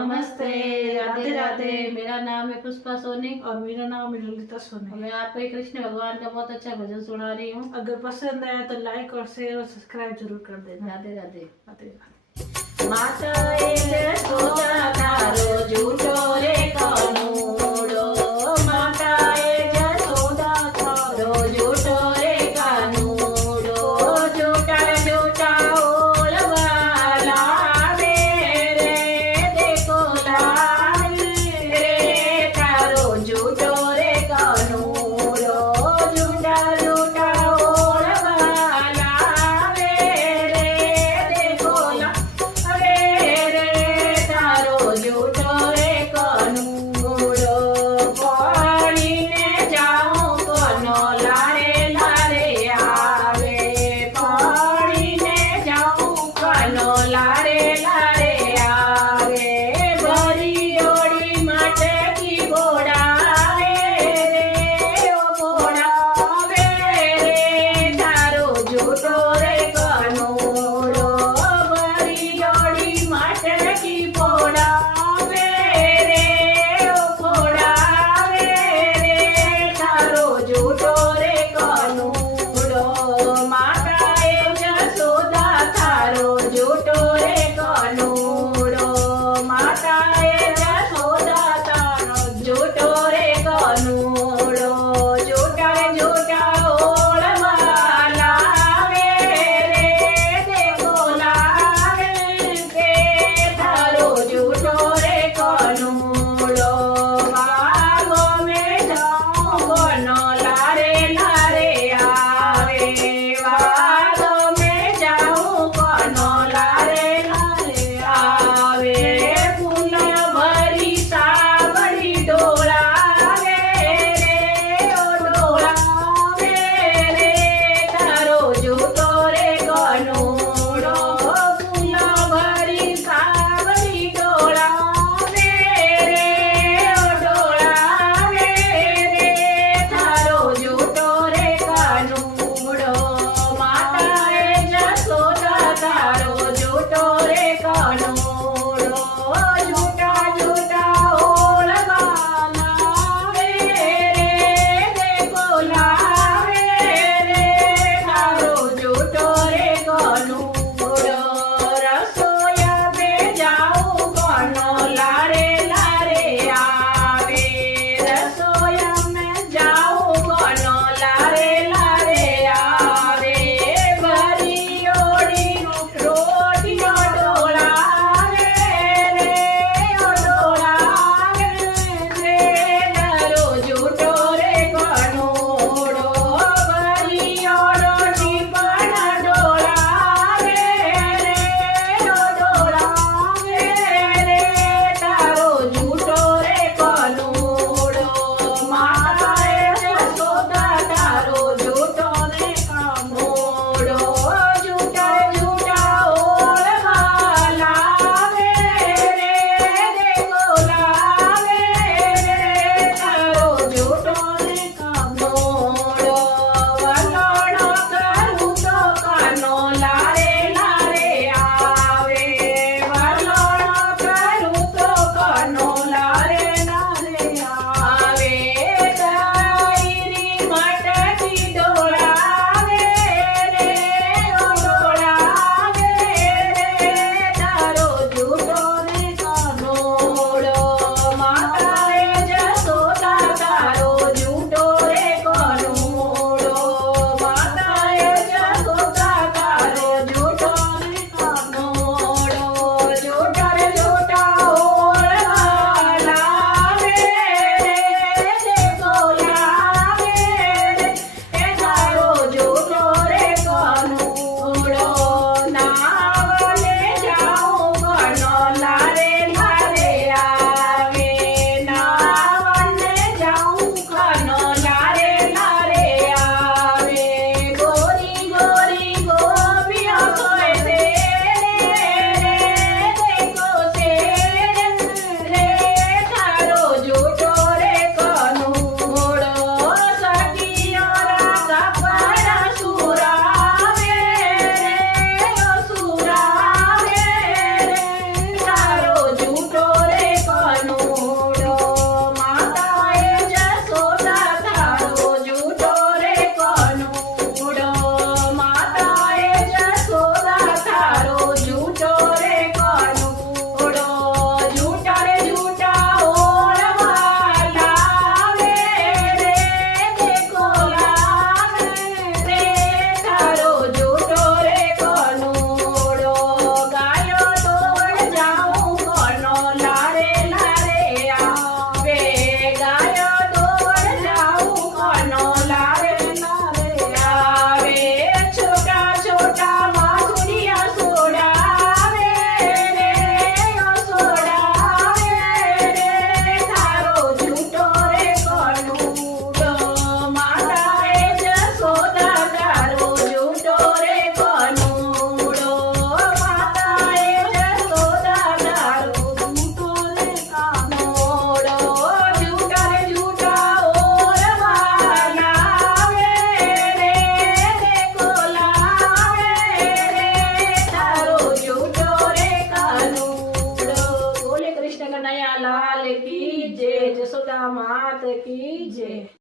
नमस्ते, राधे राधे। मेरा नाम है पुष्पा सोनी और मेरा नाम है ललिता सोनी। मैं आपको कृष्ण भगवान का बहुत अच्छा भजन सुना रही हूँ। अगर पसंद आया तो लाइक और शेयर और सब्सक्राइब जरूर कर देना। राधे राधे। राधे राधे। माता जसोदा तारो झूठो रे कानूड़ो, माता जसोदा तारो झूठो रे कानूड़ो, झूठा झूठा ओलवाला रे देखो लाल रे तारो झूठो रे कानूड़ो, झूठा झूठा ओलवाला रे देखो लाल रे तारो झूठो रे कानूड़ो, पानी ने जाऊं कोनो लारे लारे आवे, पानी ने जाऊं कोनो लारे लारे आवे, भरी ओड़ी माटे की घोड़ा रे ओ घोड़ा रे तारो झूठो रे कानूड़ो, भरी ओड़ी माटे की घोड़ा रे ओ घोड़ा रे तारो झूठो रे कानूड़ो, माताए जसोदा तारो झूठो रे कानूड़ो, माताए जसोदा तारो झूठो रे कानूड़ो, झूठा झूठा ओलवाला रे देखो लाल रे तारो झूठो रे कानूड़ो, बागों में जाऊं कोनो लारे लारे आवे, बागों में जाऊं कोनो लारे मात की जय।